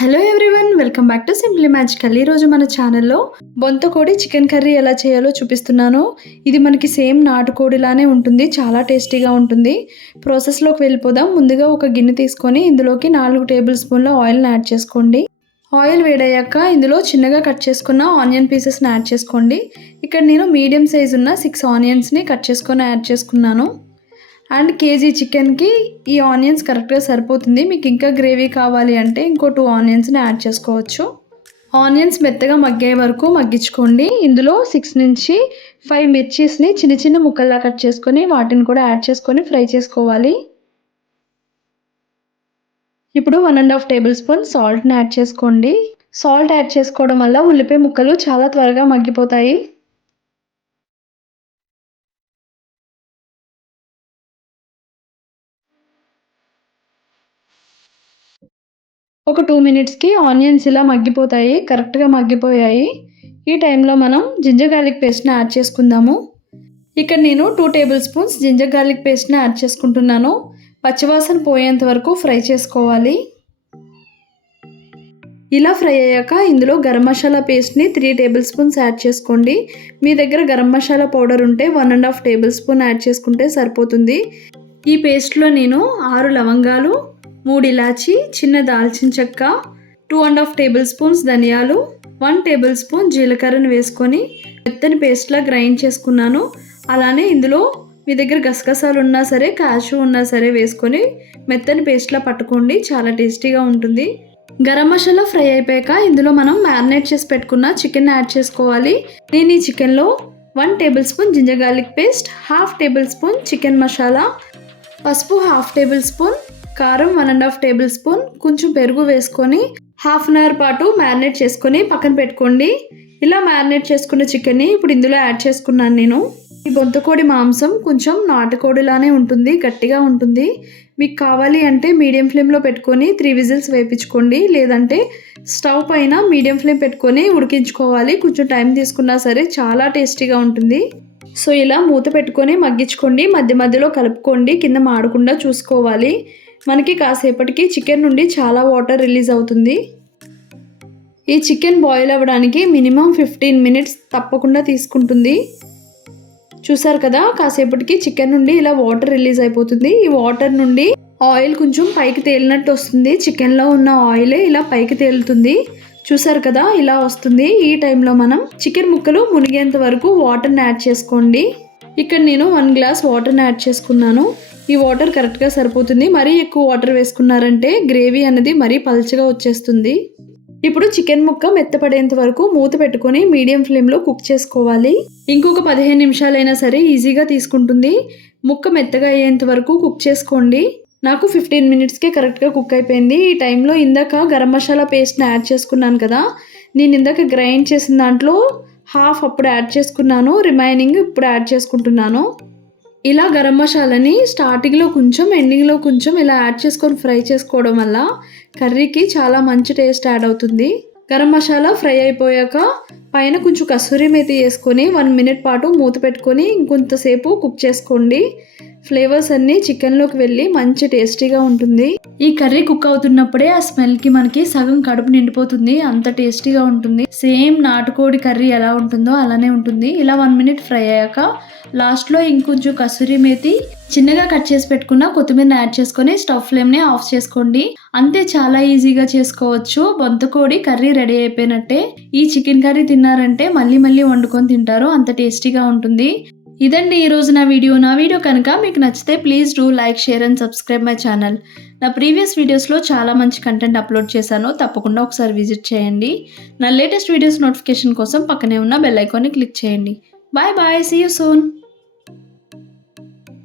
Hello everyone welcome back to Simply Magical. ఈరోజు మన ఛానల్లో బొంతకోడి చికెన్ కర్రీ ఎలా చేయాలో చూపిస్తున్నాను. ఇది మనకి సేమ్ నాటుకోడిలానే ఉంటుంది చాలా టేస్టీగా ఉంటుంది. ప్రాసెస్లోకి వెళ్ళిపోదాం. ముందుగా ఒక గిన్నె తీసుకొని ఇందులోకి నాలుగు టేబుల్ స్పూన్ల ఆయిల్ని యాడ్ చేసుకోండి. ఆయిల్ వేడయ్యాక ఇందులో చిన్నగా కట్ చేసుకున్న ఆనియన్ పీసెస్ని యాడ్ చేసుకోండి. ఇక్కడ నేను మీడియం సైజ్ ఉన్న సిక్స్ ఆనియన్స్ని కట్ చేసుకొని యాడ్ చేసుకున్నాను. అండ్ కేజీ చికెన్కి ఈ ఆనియన్స్ కరెక్ట్గా సరిపోతుంది. మీకు ఇంకా గ్రేవీ కావాలి అంటే ఇంకో టూ ఆనియన్స్ని యాడ్ చేసుకోవచ్చు. ఆనియన్స్ మెత్తగా మగ్గే వరకు మగ్గించుకోండి. ఇందులో సిక్స్ నుంచి ఫైవ్ మిర్చీస్ని చిన్న చిన్న ముక్కల్లా కట్ చేసుకొని వాటిని కూడా యాడ్ చేసుకొని ఫ్రై చేసుకోవాలి. ఇప్పుడు one and half tablespoon సాల్ట్ని యాడ్ చేసుకోండి. సాల్ట్ యాడ్ చేసుకోవడం వల్ల ఉల్లిపాయ ముక్కలు చాలా త్వరగా మగ్గిపోతాయి. ఒక టూ మినిట్స్కి ఆనియన్స్ ఇలా మగ్గిపోతాయి కరెక్ట్గా మగ్గిపోయాయి. ఈ టైంలో మనం జింజర్ గార్లిక్ పేస్ట్ని యాడ్ చేసుకుందాము. ఇక్కడ నేను two tablespoons ginger garlic పేస్ట్ని యాడ్ చేసుకుంటున్నాను. పచ్చివాసన పోయేంత వరకు ఫ్రై చేసుకోవాలి. ఇలా ఫ్రై అయ్యాక ఇందులో గరం మసాలా పేస్ట్ని త్రీ టేబుల్ స్పూన్స్ యాడ్ చేసుకోండి. మీ దగ్గర గరం మసాలా పౌడర్ ఉంటే one and half tablespoon add చేసుకుంటే సరిపోతుంది. ఈ పేస్ట్లో నేను ఆరు లవంగాలు మూడు ఇలాచి చిన్న దాల్చిన చెక్క two and half tablespoons ధనియాలు వన్ టేబుల్ స్పూన్ జీలకర్రను వేసుకొని మెత్తని పేస్ట్లా గ్రైండ్ చేసుకున్నాను. అలానే ఇందులో మీ దగ్గర గసగసాలు ఉన్నా సరే కాషు ఉన్నా సరే వేసుకొని మెత్తని పేస్ట్లా పట్టుకోండి. చాలా టేస్టీగా ఉంటుంది. గరం మసాలా ఫ్రై అయిపోయాక ఇందులో మనం మ్యారినేట్ చేసి పెట్టుకున్న చికెన్ యాడ్ చేసుకోవాలి. నేను ఈ చికెన్లో one tablespoon ginger garlic paste half tablespoon chicken masala పసుపు హాఫ్ టేబుల్ స్పూన్ కారం one and half tablespoon కొంచెం పెరుగు వేసుకొని హాఫ్ అన్ అవర్ పాటు మ్యారినేట్ చేసుకొని పక్కన పెట్టుకోండి. ఇలా మ్యారినేట్ చేసుకున్న చికెన్ని ఇప్పుడు ఇందులో యాడ్ చేసుకున్నాను నేను. ఈ బొంతకోడి మాంసం కొంచెం నాటుకోడిలానే ఉంటుంది గట్టిగా ఉంటుంది. మీకు కావాలి అంటే మీడియం ఫ్లేమ్లో పెట్టుకొని త్రీ విజిల్స్ వేయించుకోండి. లేదంటే స్టవ్ పైన మీడియం ఫ్లేమ్ పెట్టుకొని ఉడికించుకోవాలి. కొంచెం టైం తీసుకున్నా సరే చాలా టేస్టీగా ఉంటుంది. సో ఇలా మూత పెట్టుకొని మగ్గించుకోండి. మధ్య మధ్యలో కలుపుకోండి. కింద మాడకుండా చూసుకోవాలి. మనకి కాసేపటికి చికెన్ నుండి చాలా వాటర్ రిలీజ్ అవుతుంది. ఈ చికెన్ బాయిల్ అవ్వడానికి మినిమం ఫిఫ్టీన్ మినిట్స్ తప్పకుండా తీసుకుంటుంది. చూసారు కదా కాసేపటికి చికెన్ నుండి ఇలా వాటర్ రిలీజ్ అయిపోతుంది. ఈ వాటర్ నుండి ఆయిల్ కొంచెం పైకి తేలినట్టు వస్తుంది. చికెన్లో ఉన్న ఆయిలే ఇలా పైకి తేలుతుంది. చూసారు కదా ఇలా వస్తుంది. ఈ టైంలో మనం చికెన్ ముక్కలు మునిగేంత వరకు వాటర్ని యాడ్ చేసుకోండి. ఇక్కడ నేను వన్ గ్లాస్ వాటర్ని యాడ్ చేసుకున్నాను. ఈ వాటర్ కరెక్ట్గా సరిపోతుంది. మరీ ఎక్కువ వాటర్ వేసుకున్నారంటే గ్రేవీ అనేది మరీ పల్చగా వచ్చేస్తుంది. ఇప్పుడు చికెన్ ముక్క మెత్తపడేంత వరకు మూత పెట్టుకొని మీడియం ఫ్లేమ్లో కుక్ చేసుకోవాలి. ఇంకొక పదిహేను నిమిషాలైనా సరే ఈజీగా తీసుకుంటుంది. ముక్క మెత్తగా అయ్యేంత వరకు కుక్ చేసుకోండి. నాకు ఫిఫ్టీన్ మినిట్స్కే కరెక్ట్గా కుక్ అయిపోయింది. ఈ టైంలో ఇందాక గరం మసాలా పేస్ట్ని యాడ్ చేసుకున్నాను కదా నేను ఇందాక గ్రైండ్ చేసిన దాంట్లో హాఫ్ అప్పుడు యాడ్ చేసుకున్నాను. రిమైనింగ్ ఇప్పుడు యాడ్ చేసుకుంటున్నాను. ఇలా గరం మసాలాని స్టార్టింగ్లో కొంచెం ఎండింగ్లో కొంచెం ఇలా యాడ్ చేసుకొని ఫ్రై చేసుకోవడం వల్ల కర్రీకి చాలా మంచి టేస్ట్ యాడ్ అవుతుంది. గరం మసాలా ఫ్రై అయిపోయాక పైన కొంచెం కసూరి మేతి వేసుకొని వన్ మినిట్ పాటు మూత పెట్టుకొని ఇంకొంతసేపు కుక్ చేసుకోండి. ఫ్లేవర్స్ అన్నీ చికెన్లోకి వెళ్ళి మంచి టేస్టీగా ఉంటుంది. ఈ కర్రీ కుక్ అవుతున్నప్పుడే ఆ స్మెల్కి మనకి సగం కడుపు నిండిపోతుంది అంత టేస్టీగా ఉంటుంది. సేమ్ నాటుకోడి కర్రీ ఎలా ఉంటుందో అలానే ఉంటుంది. ఇలా వన్ మినిట్ ఫ్రై అయ్యాక లాస్ట్లో ఇంకొంచెం కసూరి మేతి చిన్నగా కట్ చేసి పెట్టుకున్న కొత్తిమీర యాడ్ చేసుకొని స్టవ్ ఫ్లేమ్ని ఆఫ్ చేసుకోండి. అంతే చాలా ఈజీగా చేసుకోవచ్చు. బొంతకోడి కర్రీ రెడీ అయిపోయినట్టే. ఈ చికెన్ కర్రీ తిన్నారంటే మళ్ళీ మళ్ళీ వండుకొని తింటారు అంత టేస్టీగా ఉంటుంది. ఇదండి ఈరోజు నా వీడియో. నా వీడియో కనుక మీకు నచ్చితే please do like share and subscribe my channel. నా ప్రీవియస్ వీడియోస్లో చాలా మంచి కంటెంట్ అప్లోడ్ చేశాను. తప్పకుండా ఒకసారి విజిట్ చేయండి. నా లేటెస్ట్ వీడియోస్ నోటిఫికేషన్ కోసం పక్కనే ఉన్న బెల్ ఐకాన్ని క్లిక్ చేయండి. Bye bye see you soon